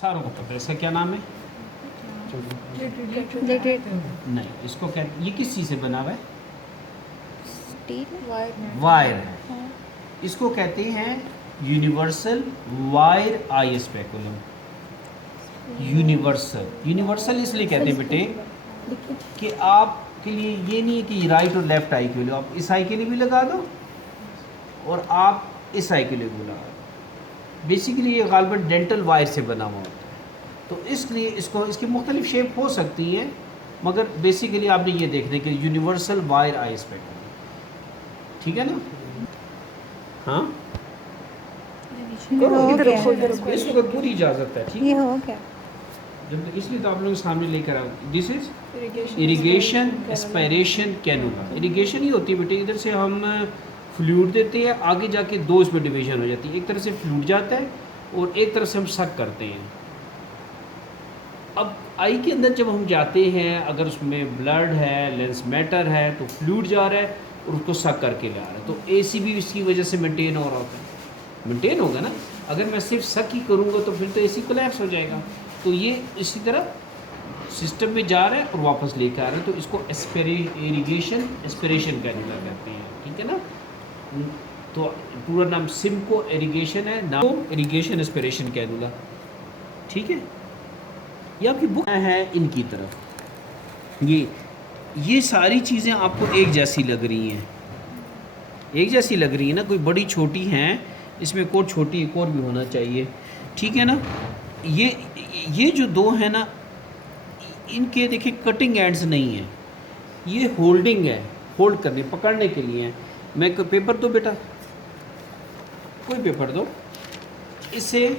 सारों को पता है। इसका क्या नाम है? नहीं, इसको क्या, ये किस चीज़ से बना हुआ है? वायर है। इसको कहते हैं यूनिवर्सल वायर आई स्पेकुलम। यूनिवर्सल इसलिए कहते हैं बेटे कि आपके लिए ये नहीं है कि राइट और लेफ्ट आई के लिए, आप इस आई के लिए भी लगा दो और आप इस आई के लिए भी लगा दो। बेसिकली ये गालिबन डेंटल वायर से बना हुआ होता है, तो इसलिए इसको इसकी मुख्तलिफ शेप हो सकती है, मगर बेसिकली आपने ये देखने के यूनिवर्सल वायर आई स्पेकुलम, ठीक है ना? हाँ, इस वक्त पूरी इजाज़त है, ठीक है? हो क्या? जब इसलिए तो आप लोग सामने लेकर आओ। This is irrigation aspiration cannula. Irrigation ही होती है बेटे, इधर से हम फ्लूइड देते हैं, आगे जाके दो इसमें डिवीजन हो जाती है, एक तरफ से फ्लूइड जाता है और एक तरफ से हम सक करते हैं। अब आई के अंदर जब हम जाते हैं, अगर उसमें ब्लड है, लेंस मैटर है, तो फ्लूइड जा रहा है और उसको सक करके ले आ रहा है, तो एसी भी इसकी वजह से मेंटेन हो रहा होता है। मेंटेन होगा ना, अगर मैं सिर्फ सक ही करूँगा तो फिर तो एसी कोलैप्स हो जाएगा। तो ये इसी तरह सिस्टम में जा रहा है और वापस लेकर आ रहा है, तो इसको इरिगेशन एस्पिरेशन कैनुला कहते हैं, ठीक है ना? तो पूरा नाम सिमको इरिगेशन है, नाम इरिगेशन एस्पिरेशन कैनुला, ठीक है? ये आपकी बुक है इनकी तरफ, ये सारी चीज़ें आपको एक जैसी लग रही हैं, एक जैसी लग रही है ना, कोई बड़ी छोटी हैं, इसमें एक और छोटी एक और भी होना चाहिए, ठीक है ना? ये जो दो है ना, इनके देखिए कटिंग एंड्स नहीं है, ये होल्डिंग है, होल्ड करने पकड़ने के लिए है। मैं कोई पेपर दो बेटा, कोई पेपर दो, इससे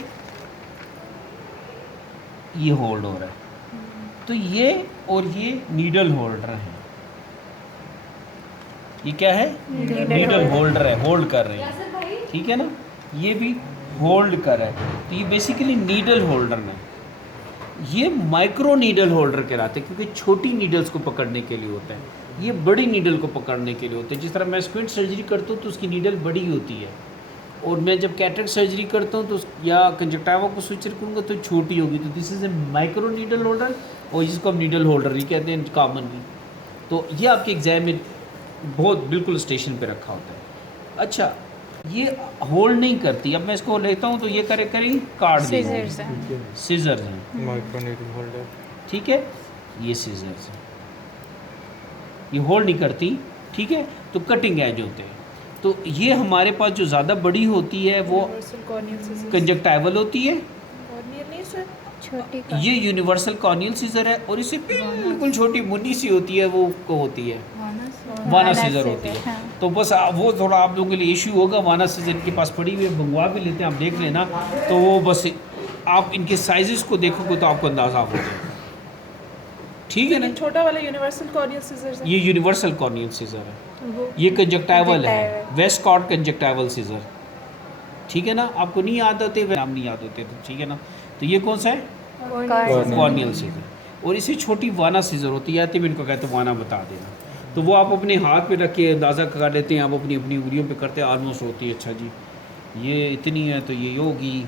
ये होल्ड हो रहा है, तो ये और ये नीडल होल्डर है। ये क्या है? नीडल होल्डर है, होल्ड कर रहे हैं, ठीक है ना? ये भी होल्ड कर रहा है, तो ये बेसिकली नीडल होल्डर है। ये माइक्रो नीडल होल्डर कहलाते हैं, क्योंकि छोटी नीडल्स को पकड़ने के लिए होता है, ये बड़ी नीडल को पकड़ने के लिए होता है। जिस तरह मैं स्क्विंट सर्जरी करता हूँ तो उसकी नीडल बड़ी होती है, और मैं जब कैटरेक्ट सर्जरी करता हूँ तो या कंजक्टिवा को स्विचर करूँगा तो छोटी होगी, तो this is a micro needle holder, और जिसको हम नीडल होल्डर ही कहते हैं कॉमनली। तो ये आपके एग्जाम में बहुत बिल्कुल स्टेशन पे रखा होता है। अच्छा, ये होल्ड नहीं करती, अब मैं इसको लेता हूँ तो ये करी काट दी, सीजर्स हैं, माइक्रो नीडल होल्डर, ठीक है? ये सीजर्स हैं, ये होल्ड नहीं करती, ठीक है? तो कटिंग एज होते हैं। तो ये हमारे पास जो ज़्यादा बड़ी होती है वो कंजक्टाइवल होती है, छोटी ये यूनिवर्सल कॉर्नियल सीजर है, और इससे बिल्कुल छोटी मुन्नी सी होती है, वो होती है वाना सीजर होती है। हाँ। तो बस वो थोड़ा आप लोगों के लिए इशू होगा, वाना सीजर इनके पास पड़ी हुई है, मंगवा भी लेते हैं, आप देख लेना। तो वो बस आप इनके साइजेस को देखोगे तो आपको अंदाज़ा हो जाएगा, ठीक है ना? छोटा वाला यूनिवर्सल कॉर्नियल सीजर ये यूनिवर्सल कॉर्नियल सीजर है, ये कंजक्टाइवल है, वेस्टकॉट कंजक्टाइवल सीजर, ठीक है ना? आपको नहीं याद होते, नाम नहीं याद होते, तो ठीक है ना? तो ये कौन सा है? कॉर्नियल सीजर, और इसे छोटी वाना सीजर होती है, आती मैं इनको कहते हैं वाना, बता देना। तो वो आप अपने हाथ पे रख के अंदाज़ा कर लेते हैं, आप अपनी अपनी उंगलियों पे करते हैं, ऑलमोस्ट होती है। अच्छा जी, ये इतनी है तो ये होगी,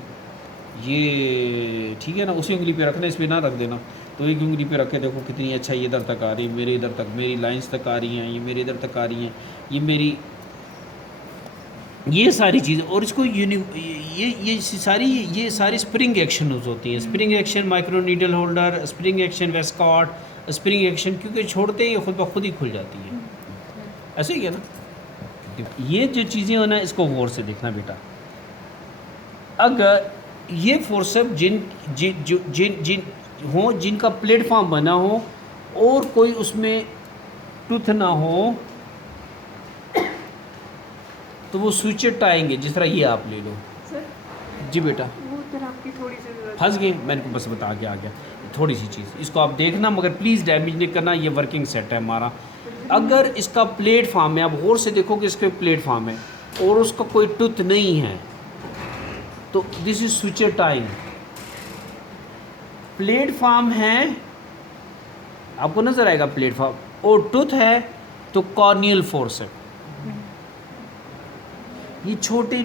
ये ठीक है ना? उसी उंगली पे रखना, इस पर ना रख देना। तो एक उंगली पे रख के देखो कितनी अच्छा ये इधर तक आ रही है, मेरे इधर तक, मेरी लाइंस तक आ रही हैं, ये मेरे इधर तक आ रही हैं, ये मेरी, ये सारी चीज़ें। और इसको ये सारी स्प्रिंग एक्शन होती हैं, spring action micro needle holder, spring action Westcott, spring action, क्योंकि छोड़ते ही खुद ब खुद ही खुल जाती है, ऐसे ही है ना? ये जो चीज़ें हो ना, इसको गौर से देखना बेटा। अगर ये फोर्सेप जिन हो, जिनका प्लेटफॉर्म बना हो और कोई उसमें टूथ ना हो, तो वो स्विचेट आएंगे, जिस तरह ये आप ले लो। जी बेटा, फंस गए, मैंने बस बता के आ गया थोड़ी सी चीज़, इसको आप देखना, मगर प्लीज़ डैमेज नहीं करना, ये वर्किंग सेट है हमारा। अगर इसका प्लेटफॉर्म है, आप गौर से देखो कि इसका प्लेटफॉर्म है और उसका कोई टूथ नहीं है, तो this is switcher time. Platform है, आपको नज़र आएगा प्लेटफॉर्म, और टूथ है तो कॉर्नियल फोर्स है। ये छोटे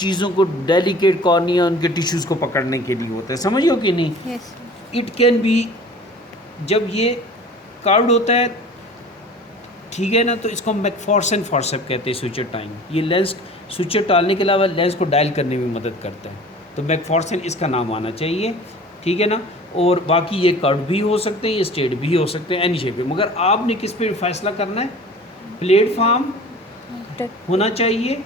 चीज़ों को, डेलिकेट कॉर्निया उनके टिश्यूज़ को पकड़ने के लिए होता है, समझिए कि नहीं। यस इट कैन बी, जब ये कार्ड होता है, ठीक है ना, तो इसको मैकफॉर्सन फॉर्सेप कहते हैं स्विचर टाइम। ये लेंस स्विचर टालने के अलावा लेंस को डायल करने में मदद करता है, तो मैकफॉर्सन इसका नाम आना चाहिए, ठीक है ना। और बाकी ये कर्व भी हो सकते हैं, ये स्ट्रेट भी हो सकते हैं, एनी शेप में। मगर आपने किस पे फैसला करना है, प्लेटफॉर्म होना चाहिए।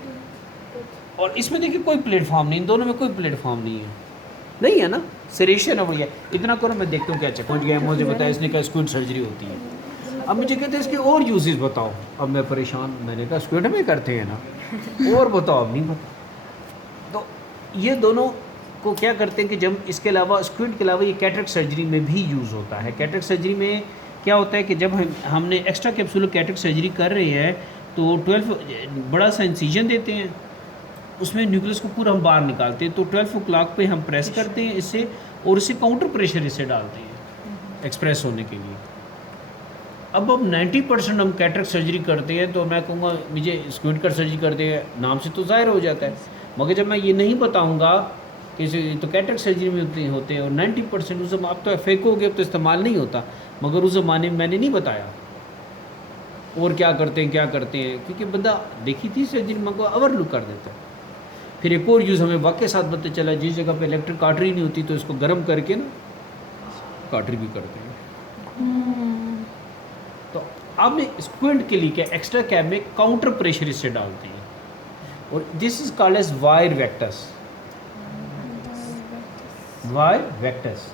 और इसमें देखिए कोई प्लेटफॉर्म नहीं, इन दोनों में कोई प्लेटफॉर्म नहीं है ना, सरेशन है भैया। इतना करो, मैं देखता हूँ क्या चक्कर गया। मुझे बताया इसने कहा स्क्विड सर्जरी होती है। अब मुझे कहते हैं इसके और यूजेस बताओ। अब मैं परेशान, मैंने कहा स्क्विड में करते हैं ना, और बताओ। अब नहीं पता। तो ये दोनों को क्या करते हैं कि जब इसके अलावा, स्क्विड के अलावा, ये कैटरेक्ट सर्जरी में भी यूज़ होता है। कैटरेक्ट सर्जरी में क्या होता है कि जब हमने एक्स्ट्रा कैप्सूल कैटरेक्ट सर्जरी कर रहे हैं तो 12 बड़ा सा इंसिजन देते हैं, उसमें न्यूक्लियस को पूरा हम बाहर निकालते हैं। तो 12 o'clock पे हम प्रेस करते हैं इससे, और इससे काउंटर प्रेशर इससे डालते हैं एक्सप्रेस होने के लिए। अब 90% हम कैटरेक्ट सर्जरी करते हैं, तो मैं कहूँगा मुझे स्क्विड कट सर्जरी करते हैं, नाम से तो ज़ाहिर हो जाता है। मगर जब मैं ये नहीं बताऊँगा कि तो कैटरेक्ट सर्जरी में होते हैं, और 90% उस आप तो फेंकोगे तो इस्तेमाल नहीं होता, मगर उस ज़माने में मैंने नहीं बताया और क्या करते हैं, क्योंकि बंदा देखी थी सर्जरी में को ओवरलुक कर देता है। फिर एक और यूज़ हमें वाकई साथ पता चला, जिस जगह पे इलेक्ट्रिक काटरी नहीं होती तो इसको गर्म करके ना काटरी भी करते हैं। तो आपने स्क्विड के लिए क्या एक्स्ट्रा कैब में काउंटर प्रेशर इससे डालते हैं, और this is called as wire vectors. Wire vectors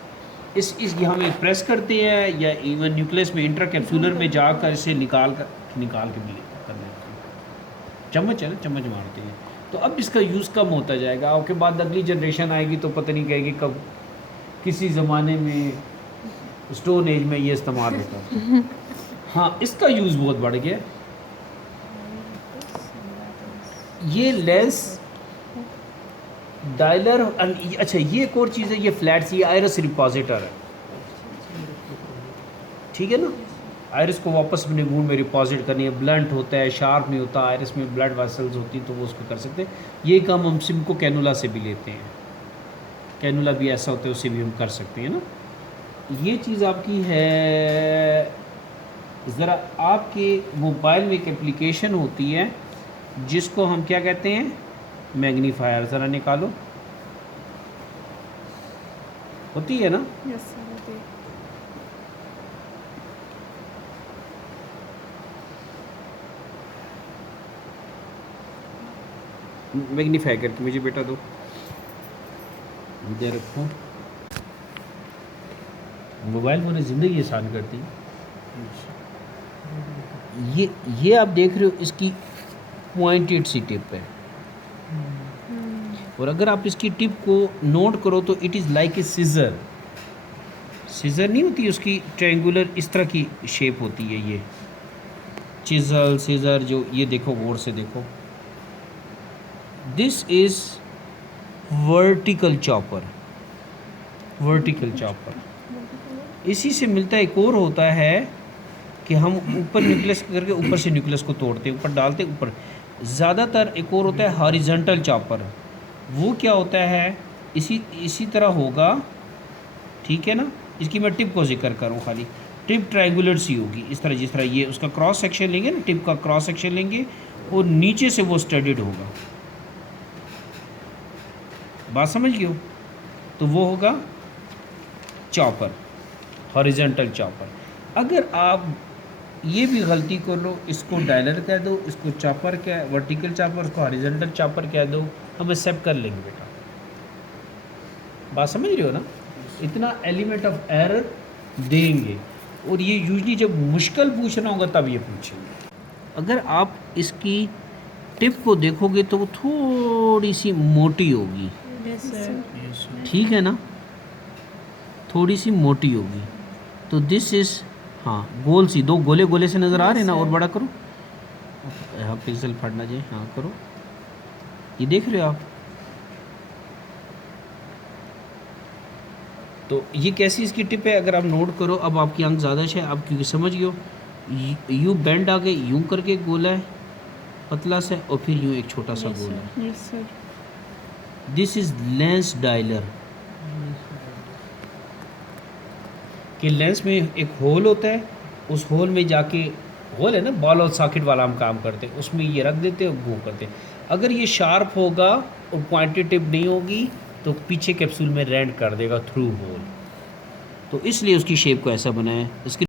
इस हम प्रेस करते हैं, या इवन न्यूक्लियस में इंट्राकैप्सुलर में जाकर इसे निकाल के भी कर लेते हैं। चम्मच है ना, चम्मच मारते हैं। तो अब इसका यूज़ कम होता जाएगा। उसके बाद अगली जनरेशन आएगी तो पता नहीं कहेगी कब, किसी ज़माने में स्टोन एज में ये इस्तेमाल होता है। हाँ, इसका यूज़ बहुत बढ़ गया। ये लेंस डायलर, अच्छा ये एक और चीज़ है, ये फ्लैट्स, ये आयरस रिपोजिटर है, ठीक है ना। आयरस को वापस अपने वूंड में रिपोजिट करनी है। ब्लंट होता है, शार्प नहीं होता, आयरस में ब्लड वेसल्स होती हैं, तो वो उसको कर सकते हैं। ये काम हम सिम्को कैनुला से भी लेते हैं, कैनुला भी ऐसा होता है, उससे भी हम कर सकते हैं ना। ये चीज़ आपकी है। ज़रा आपके मोबाइल में एक एप्लीकेशन होती है जिसको हम क्या कहते हैं, मैग्नीफायर। ज़रा निकालो, होती है ना। Yes, sir. Okay. मैग्नीफाई करके मुझे बेटा दो, मुझे रखो। मोबाइल मैंने ज़िंदगी आसान करती है। ये आप देख रहे हो, इसकी पॉइंटेड सी टिप है, और अगर आप इसकी टिप को नोट करो तो it is like a seizure. Seizure नहीं होती, उसकी ट्रायंगुलर इस तरह की शेप होती है। ये चिज़ल सीज़र, जो ये देखो, गौर से देखो, this is vertical chopper. Vertical chopper इसी से मिलता है। एक और होता है कि हम ऊपर न्यूक्लियस करके ऊपर से न्यूक्लियस को तोड़ते हैं, ऊपर डालते हैं ऊपर। ज़्यादातर एक और होता है हॉरिजॉन्टल चॉपर। वो क्या होता है, इसी तरह होगा, ठीक है ना। इसकी मैं टिप को जिक्र करूँ खाली, टिप ट्रायंगुलर सी होगी इस तरह, जिस तरह ये उसका क्रॉस सेक्शन लेंगे ना, टिप का क्रॉस सेक्शन लेंगे, और नीचे से वो स्टडीड होगा। बात समझ गए हो? तो वो होगा चॉपर, हॉरिजॉन्टल चॉपर। अगर आप ये भी गलती कर लो, इसको डायलर कह दो, इसको चॉपर कह, वर्टिकल चॉपर, उसको हॉरिजॉन्टल चॉपर कह दो, हम एक्सेप्ट कर लेंगे बेटा। बात समझ रहे हो ना? इतना एलिमेंट ऑफ एरर देंगे, और ये यूजली जब मुश्किल पूछना होगा तब ये पूछेंगे। अगर आप इसकी टिप को देखोगे तो वो थोड़ी सी मोटी होगी, Yes, sir. ठीक है ना, थोड़ी सी मोटी होगी। तो दिस इज़, हाँ, गोल सी, दो गोले गोले से नज़र आ रहे हैं ना, और बड़ा करो, हाँ, पिक्सल फटना चाहिए, हाँ करो, ये देख रहे हो आप। तो ये कैसी इसकी टिप है, अगर आप नोट करो। अब आपकी आंख ज़्यादा है, आप क्योंकि समझ गए हो, यूँ बेंड आगे यूँ करके गोला है पतला सा, और फिर यूँ एक छोटा सा Yes, गोला sir. है। Yes, sir. This is lens dialer, कि लेंस में एक होल होता है, उस होल में जाके, होल है ना, बॉल और सॉकेट वाला हम काम करते हैं, उसमें ये रख देते हैं और मूव करते हैं। अगर ये शार्प होगा और क्वांटिटेटिव नहीं होगी तो पीछे कैप्सूल में रेंड कर देगा थ्रू होल, तो इसलिए उसकी शेप को ऐसा बनाया है। इसकी